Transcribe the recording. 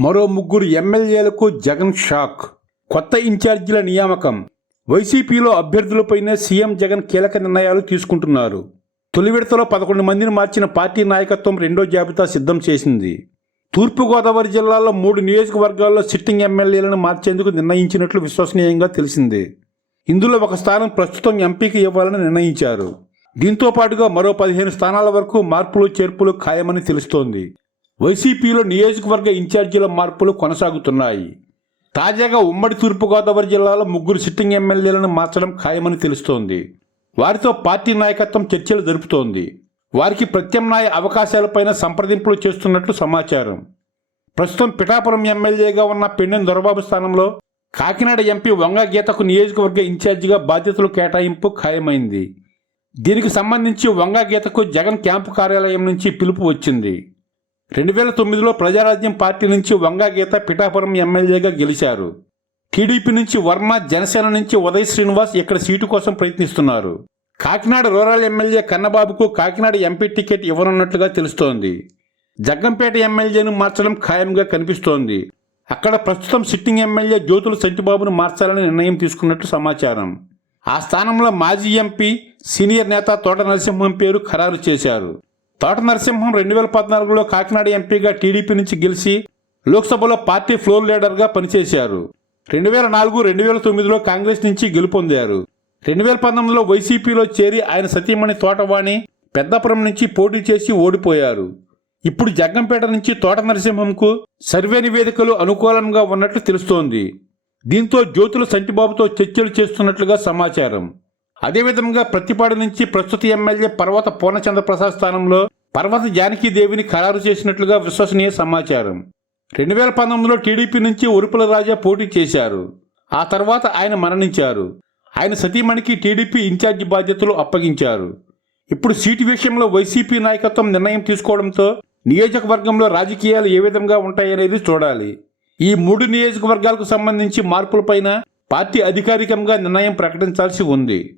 మరో ముగ్గురు ఎమ్మెల్యేలకు జగన్ షాక్. కొత్త ఇన్ఛార్జీల నియామకం. వైసీపీలో అభ్యర్థులపైనే సీఎం జగన్ కీలక నిర్ణయాలు తీసుకుంటున్నారు. తొలి విడతలో పదకొండు మందిని మార్చిన పార్టీ నాయకత్వం రెండో జాబితా సిద్ధం చేసింది. తూర్పుగోదావరి జిల్లాలో మూడు నియోజకవర్గాల్లో సిట్టింగ్ ఎమ్మెల్యేలను మార్చేందుకు నిర్ణయించినట్లు విశ్వసనీయంగా తెలిసింది. ఇందులో ఒక స్థానం ప్రస్తుతం ఎంపీకి ఇవ్వాలని నిర్ణయించారు. దీంతో పాటుగా మరో పదిహేను స్థానాల వరకు మార్పులు చేర్పులు ఖాయమని తెలుస్తోంది. వైసీపీలో నియోజకవర్గ ఇన్ఛార్జీల మార్పులు కొనసాగుతున్నాయి. తాజాగా ఉమ్మడి తూర్పుగోదావరి జిల్లాలో ముగ్గురు సిట్టింగ్ ఎమ్మెల్యేలను మార్చడం ఖాయమని తెలుస్తోంది. వారితో పార్టీ నాయకత్వం చర్చలు జరుపుతోంది. వారికి ప్రత్యామ్నాయ అవకాశాలపైన సంప్రదింపులు చేస్తున్నట్లు సమాచారం. ప్రస్తుతం పిఠాపురం ఎమ్మెల్యేగా ఉన్న పెండెం దొరబాబు స్థానంలో కాకినాడ ఎంపీ వంగ గీతకు నియోజకవర్గ ఇన్ఛార్జిగా బాధ్యతలు కేటాయింపు ఖాయమైంది. దీనికి సంబంధించి వంగ గీతకు జగన్ క్యాంపు కార్యాలయం నుంచి పిలుపు వచ్చింది. రెండు వేల తొమ్మిదిలో ప్రజారాజ్యం పార్టీ నుంచి వంగా గీత పిఠాపురం ఎమ్మెల్యేగా గెలిచారు. టీడీపీ నుంచి వర్మ జనసేన నుంచి ఉదయ్ శ్రీనివాస్ ఇక్కడ సీటు కోసం ప్రయత్నిస్తున్నారు. కాకినాడ రూరల్ ఎమ్మెల్యే కన్నబాబుకు కాకినాడ ఎంపీ టికెట్ ఇవ్వనున్నట్లుగా తెలుస్తోంది. జగ్గంపేట ఎమ్మెల్యేను మార్చడం ఖాయంగా కనిపిస్తోంది. అక్కడ ప్రస్తుతం సిట్టింగ్ ఎమ్మెల్యే జ్యోతుల సంచిబాబును మార్చాలని నిర్ణయం తీసుకున్నట్లు సమాచారం. ఆ స్థానంలో మాజీ ఎంపీ సీనియర్ నేత తోట నరసింహం పేరు ఖరారు చేశారు. తోట నరసింహం రెండు వేల పద్నాలుగులో కాకినాడ ఎంపీగా టీడీపీ నుంచి గెలిచి లోక్సభలో పార్టీ ఫ్లోర్ లీడర్గా పనిచేశారు. రెండు వేల నాలుగు రెండు వేల తొమ్మిదిలో కాంగ్రెస్ నుంచి గెలుపొందారు రెండు వేల పంతొమ్మిదిలో వైసీపీలో చేరి ఆయన సతీమణి తోటవాణి పెద్దపురం నుంచి పోటీ చేసి ఓడిపోయారు. ఇప్పుడు జగ్గంపేట నుంచి తోట నరసింహంకు సర్వే నివేదికలు అనుకూలంగా ఉన్నట్లు తెలుస్తోంది. దీంతో జ్యోతుల సంటిబాబుతో చర్చలు చేస్తున్నట్లుగా సమాచారం. అదేవిధంగా ప్రతిపాడు నుంచి ప్రస్తుత ఎమ్మెల్యే పర్వత పూర్ణచంద్రప్రసాద్ స్థానంలో పర్వత జానకీదేవిని ఖరారు చేసినట్లుగా విశ్వసనీయ సమాచారం. రెండు వేల పంతొమ్మిదిలో టీడీపీ నుంచి ఉరుపుల రాజా పోటీ చేశారు. ఆ తర్వాత ఆయన మరణించారు. ఆయన సతీమణికి టీడీపీ ఇన్ఛార్జి బాధ్యతలు అప్పగించారు. ఇప్పుడు సీటు విషయంలో వైసీపీ నాయకత్వం నిర్ణయం తీసుకోవడంతో నియోజకవర్గంలో రాజకీయాలు ఏ విధంగా ఉంటాయనేది చూడాలి. ఈ మూడు నియోజకవర్గాలకు సంబంధించి మార్పులపైన పార్టీ అధికారికంగా నిర్ణయం ప్రకటించాల్సి ఉంది.